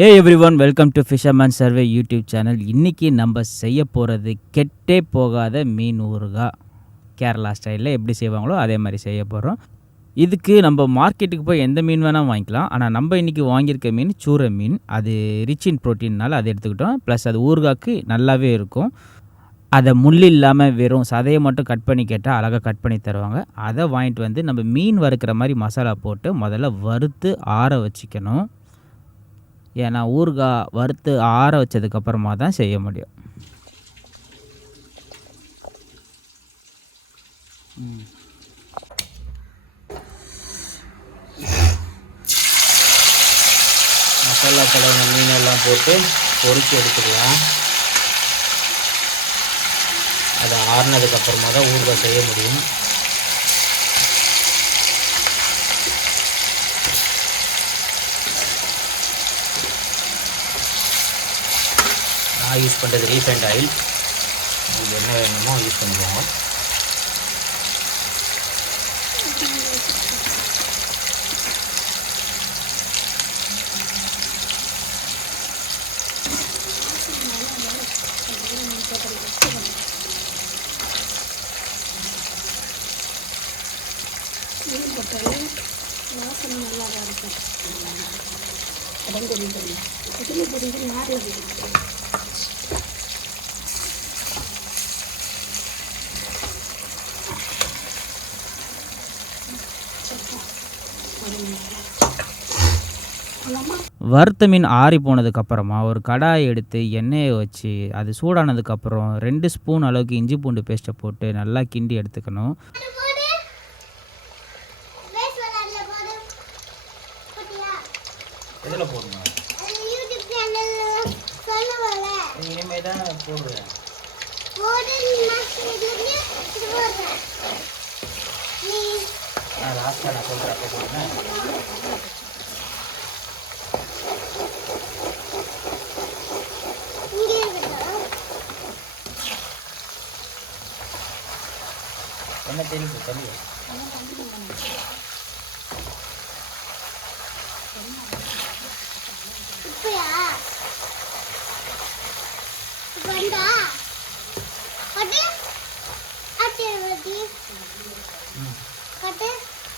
A every one welcome to fisherman survey YouTube channel. இன்றைக்கி நம்ம செய்ய போகிறது கெட்டே போகாத மீன் ஊறுகாய். கேரளா ஸ்டைலில் எப்படி செய்வாங்களோ அதே மாதிரி செய்ய போகிறோம். இதுக்கு நம்ம மார்க்கெட்டுக்கு போய் எந்த மீன் வேணால் வாங்கிக்கலாம். ஆனால் நம்ம இன்றைக்கி வாங்கியிருக்க மீன் சூரை மீன். அது ரிச் இன் ப்ரோட்டீன்னால் அதை எடுத்துக்கிட்டோம். ப்ளஸ் அது ஊறுகாய்க்கு நல்லாவே இருக்கும். அதை முள் இல்லாமல் வெறும் சதையை மட்டும் கட் பண்ணி கேட்டால் அழகாக கட் பண்ணி தருவாங்க. அதை வாங்கிட்டு வந்து நம்ம மீன் வறுக்கிற மாதிரி மசாலா போட்டு முதல்ல வறுத்து ஆற வச்சுக்கணும். ஏன்னா ஊறுகாய் வறுத்து ஆற வச்சதுக்கப்புறமா தான் செய்ய முடியும். மசாலா கலந்த மீனெல்லாம் போட்டு பொரிச்சு எடுத்துக்கலாம். அதை ஆறுனதுக்கப்புறமா தான் ஊறுகாய் செய்ய முடியும். நான் யூஸ் பண்ணுறது ரீஃபைண்ட் ஆயில். உங்களுக்கு என்ன வேணுமோ யூஸ் பண்ணிக்கோங்க. வாசனை நல்லா இருக்கும். இடம் தெரியுது இதில் தெரியுது நாரே வறுத்த மீன் ஆறி போனதுக்கப்புறமா ஒரு கடாயை எடுத்து எண்ணெயை வச்சு அது சூடானதுக்கப்புறம் 2 ஸ்பூன் அளவுக்கு இஞ்சி பூண்டு பேஸ்ட்டை போட்டு நல்லா கிண்டி எடுத்துக்கணும். எதில் போடணும்? இனிமேல் தான் போடுவேன். லாஸ்ட்டாக நான் சொல்கிறேன் அப்போ போடுவேன். என்ன தெரியும் தண்ணி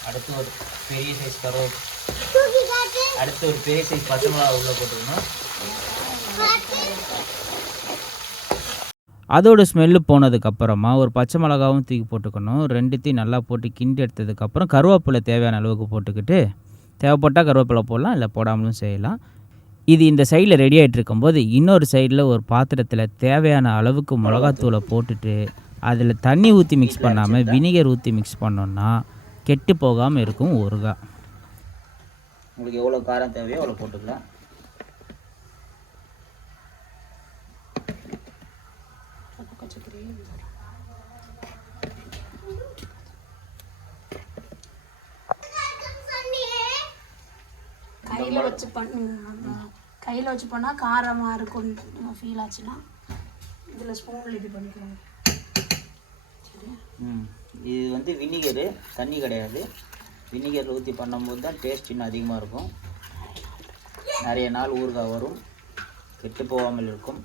அடுத்து ஒரு பெரிய சைஸ் அடுத்து ஒரு பெரிய சைஸ் பச்சை மிளகா உள்ள போட்டுக்கணும். அதோட ஸ்மெல்லு போனதுக்கப்புறமா ஒரு பச்சை மிளகாவும் தூக்கி போட்டுக்கணும். 2த்தையும் நல்லா போட்டு கிண்டி எடுத்ததுக்கப்புறம் கருவேப்பிலை தேவையான அளவுக்கு போட்டுக்கிட்டு, தேவைப்பட்டால் கருவேப்பிலை போடலாம், இல்லை போடாமலும் செய்யலாம். இது இந்த சைடில் ரெடி ஆகிட்டு இருக்கும்போது இன்னொரு சைடில் ஒரு பாத்திரத்தில் தேவையான அளவுக்கு மிளகாத்தூளை போட்டுட்டு அதில் தண்ணி ஊற்றி மிக்ஸ் பண்ணாமல் வினிகர் ஊற்றி மிக்ஸ் பண்ணோன்னா கெட்டு போகாமல் இருக்கும் ஊறுகாய். உங்களுக்கு எவ்வளோ காரம் தேவையோ அவ்வளோ போட்டுக்கலாம். கையில் வச்சு பண்ணால் காரமாக இருக்கும் ஃபீல் ஆச்சுன்னா இதில் ஸ்பூனில் இது பண்ணிக்கோங்க. இது வந்து வினிகரு, தண்ணி கிடையாது. வினிகரில் ஊற்றி பண்ணும்போது தான் டேஸ்ட் இன்னும் அதிகமாக இருக்கும். நிறைய நாள் ஊறுகாய் வரும், கெட்டு போகாமல் இருக்கும்.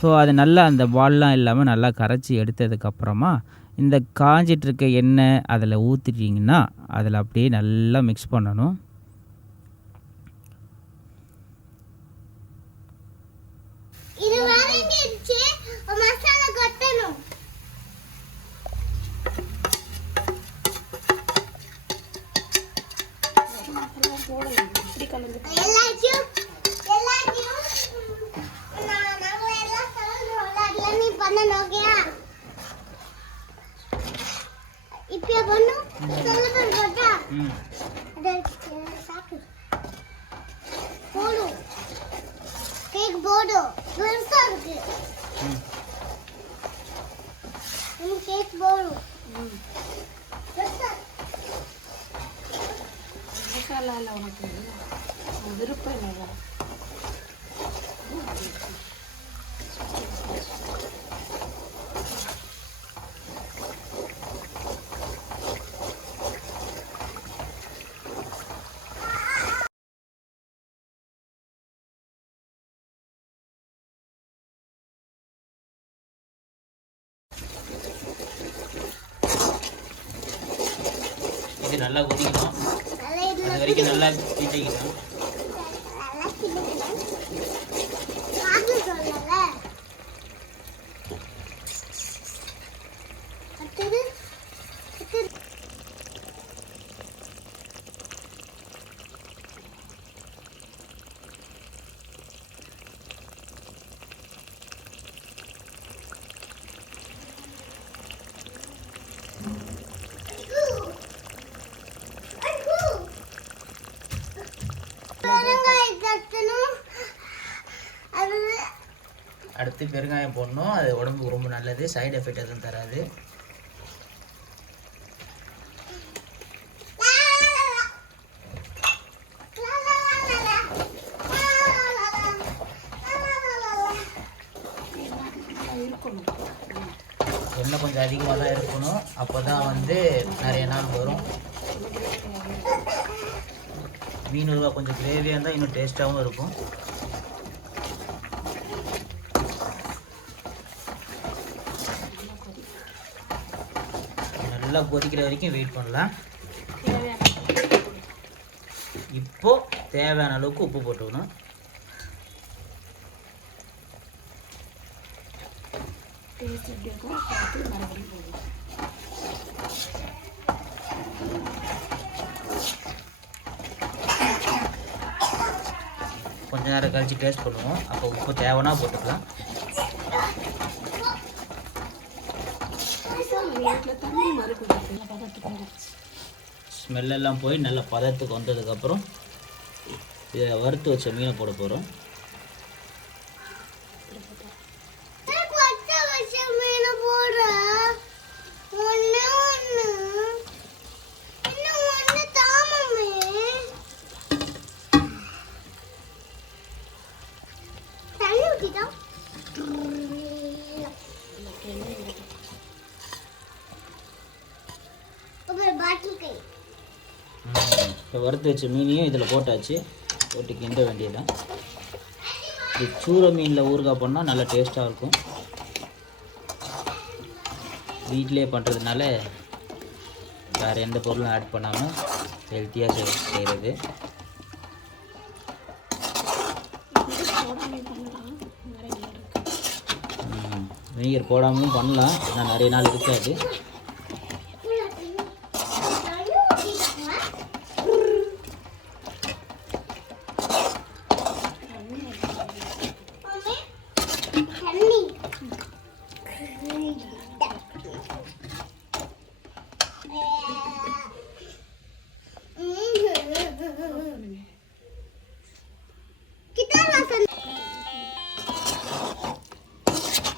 ஸோ அது நல்லா அந்த பால்லாம் இல்லாமல் நல்லா கரைச்சி எடுத்ததுக்கப்புறமா இந்த காஞ்சிட்ருக்க எண்ணெய் அதில் ஊற்றிட்டிங்கன்னா அதில் அப்படியே நல்லா மிக்ஸ் பண்ணணும். மசாலாவில் உனக்கு விருப்பம் இல்லை. இது நல்லா கொதிக்கணும், அது வரைக்கும் நல்லா கிண்டிக்கணும். அடுத்து பெருங்காயம் போடணும். அது உடம்புக்கு ரொம்ப நல்லது, சைடு எஃபெக்ட் எதுவும் தராது. எண்ணெய் கொஞ்சம் அதிகமாக தான் இருக்கணும், அப்போ தான் வந்து நிறைய நாள் வரும். மீன் ஊறுகாய் கொஞ்சம் கிரேவியாக இருந்தால் இன்னும் டேஸ்ட்டாகவும் இருக்கும். நல்லா கொதிக்கிற வரைக்கும் வெயிட் பண்ணலாம். இப்போ தேவையான அளவுக்கு உப்பு போட்டுக்கணும். கொஞ்ச நேரம் கழிச்சு டேஸ்ட் பண்ணுவோம், அப்போ உப்பு தேவைன்னா போட்டுக்கலாம். ஸ்மெல்லெல்லாம் போய் நல்ல பதத்துக்கு வந்ததுக்கப்புறம் இதை வறுத்து வச்ச மீனை போட போகிறோம். இப்போ வறுத்து வச்ச மீனையும் இதில் போட்டாச்சு, போட்டு கிண்ட வேண்டியதுதான். இது சூரை மீனில் ஊறுகாய் பண்ணால் நல்லா டேஸ்ட்டாக இருக்கும். வீட்டிலே பண்ணுறதுனால வேறு எந்த பொருளும் ஆட் பண்ணாமல் ஹெல்த்தியாக செய்கிறது. வினிகர் போடாமலும் பண்ணலாம், ஆனால் நிறைய நாள் இருக்காது.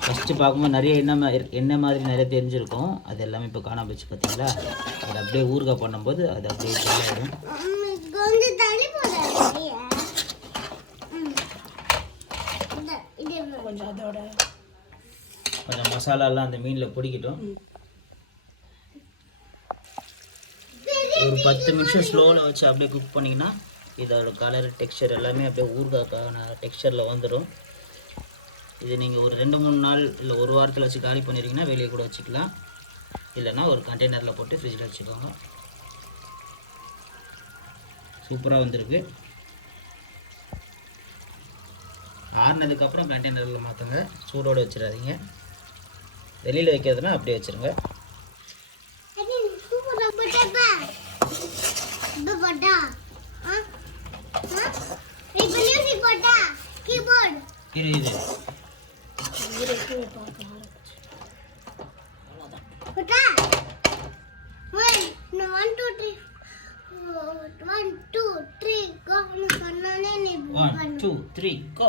ஃபஸ்ட்டு பார்க்கும்போது நிறைய எண்ணெய் மாதிரி நிறைய தெரிஞ்சிருக்கும், அது எல்லாமே இப்போ காணாம போச்சு பார்த்தீங்களா. அது அப்படியே ஊறுகாய் பண்ணும்போது அது அப்படியே தெரியாயிடும். கொஞ்சம் மசாலாலாம் அந்த மீனில் பிடிக்கட்டும். ஒரு 10 நிமிஷம் ஸ்லோவில் வச்சு அப்படியே குக் பண்ணிங்கன்னா இதோட கலர் டெக்ஸ்சர் எல்லாமே அப்படியே ஊறுகாய்க்கான டெக்ஸ்சரில் வந்துடும். இது நீங்கள் ஒரு 2-3 நாள் இல்லை ஒரு வாரத்தில் வச்சு காலி பண்ணிடுறீங்கன்னா வெளியே கூட வச்சுக்கலாம், இல்லைன்னா ஒரு கண்டெய்னரில் போட்டு ஃப்ரிட்ஜில் வச்சுக்கோங்க. சூப்பராக வந்திருக்கு. ஆறுனதுக்கப்புறம் கண்டெய்னரில் மாற்றுங்க, சூடோடு வச்சிடாதீங்க. வெளியில் வைக்கிறதுனா அப்படியே வச்சுருங்க. இது One, two, three, go.